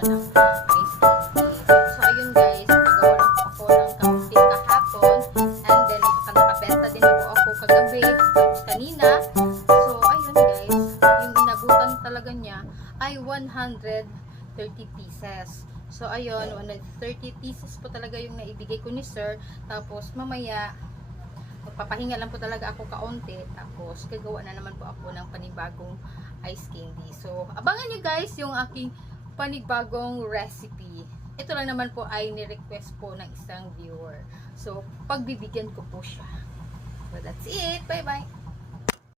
siya ng ice candy. So, ayun guys, nagagawa lang po ako ng cupcake kahapon. And then, nakabenta din po ako kagabi, tapos kanina. So, ayun guys, yung inabutan talaga niya ay 130 pieces. So, ayun, 130 pieces po talaga yung naibigay ko ni sir. Tapos, mamaya, magpapahinga lang po talaga ako kaunti. Tapos, gagawa na naman po ako ng panibagong ice candy. So, abangan nyo guys yung aking panibagong recipe. Ito lang naman po ay ni-request po ng isang viewer. So, pagbibigyan ko po siya. So, that's it. Bye-bye!